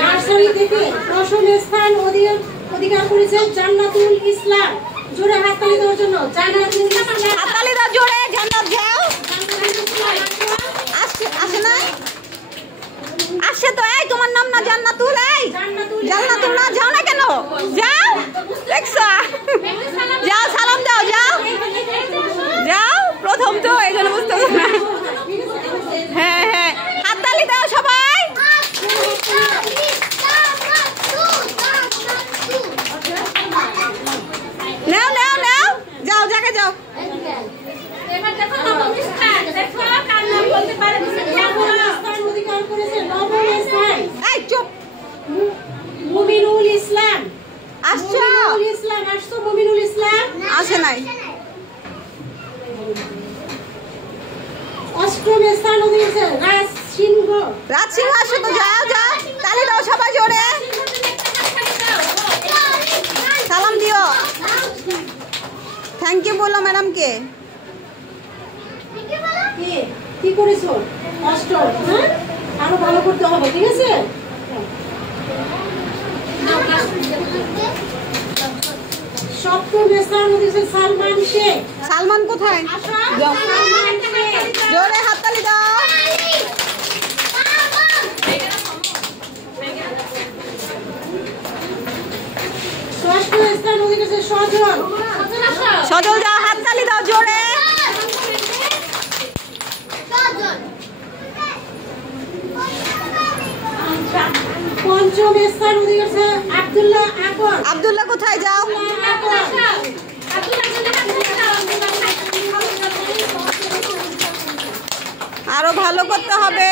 Nursery থেকে প্রথম স্থান অধিকার করেছে জান্নাতুল ইসলাম। জোরে হাততালি দেওয়ার জন্য জান্নাতুল ইসলাম, হাততালি দাও জোরে। জান্নাত যাও, আসে না? আসে তো। এই তোমার নাম না জান্নাতুল? এই জান্নাতুল না, যাও না কেন? যাও, দেখছো? যাও সালাম দাও, যাও যাও। প্রথম তো এই জন্য বুঝতে পারছো না। হ্যাঁ হ্যাঁ, হাততালি দাও সবাই। নাও নাও নাও, যাও জায়গায় যাও। এই চুপ। মুমিনুল ইসলাম আসছো? আসছো? মুমিনুল ইসলাম আসে নাই। অষ্টম স্থান অধিকার রাজ সিংহ। রাজ সিংহ আসো তো, যাও যাও। তালি দাও সবাই জোরে, সালাম দিও। থ্যাংক ইউ বলো ম্যাডামকে। কি করেছো? অষ্টম। হ্যাঁ, আরো ভালো করতে হবে, ঠিক আছে? সপ্তম স্থান অধিকার সালমান শেখ। সালমান কোথায়? জোরে হাততালি দাও। ষষ্ঠ স্থান অধিকার সজল। সজল যাও, হাততালি দাও জোরে। পঞ্চম স্থান অধিকার আব্দুল্লাহ আকবর। আব্দুল্লাহ কোথায়? যাও। আরো ভালো করতে হবে।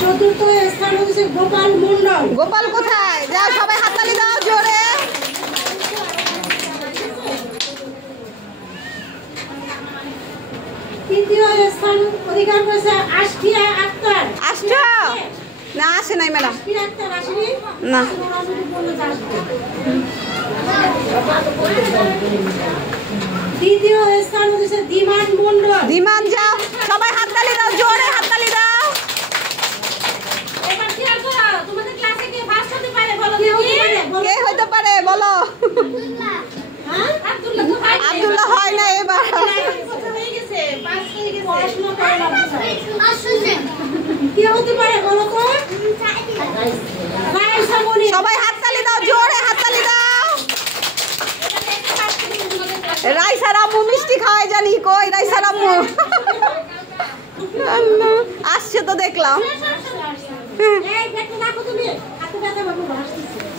চতুর্থ স্থান হচ্ছে গোপাল মন্ডল। গোপাল কোথায়? যাও সবাই হাততালি দাও জোরে। তৃতীয় স্থান অধিকার করেছে আশফিয়া আক্তার। আসছো না? আসে নাই ম্যাডাম। আশফিয়া আক্তার আসেনি না। তৃতীয় স্থান হচ্ছে দিমান মন্ডল। দিমান যাও, সবাই হাততালি দাও জোরে, হাততালি দাও। কে হইতে পারে বলো? আব্দুল্লাহ হয় না এবার। কে হতে পারে বলো তো? সবাই হাততালি দাও জোরে, হাততালি দাও। রাইসার আম্মু মিষ্টি খাওয়াই জানি। কই রাইসার আম্মু? আসছে তো দেখলাম।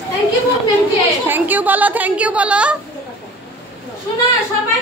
থ্যাংক ইউ থ্যাংক ইউ বলো, থ্যাংক ইউ বলো। শোনা সবাই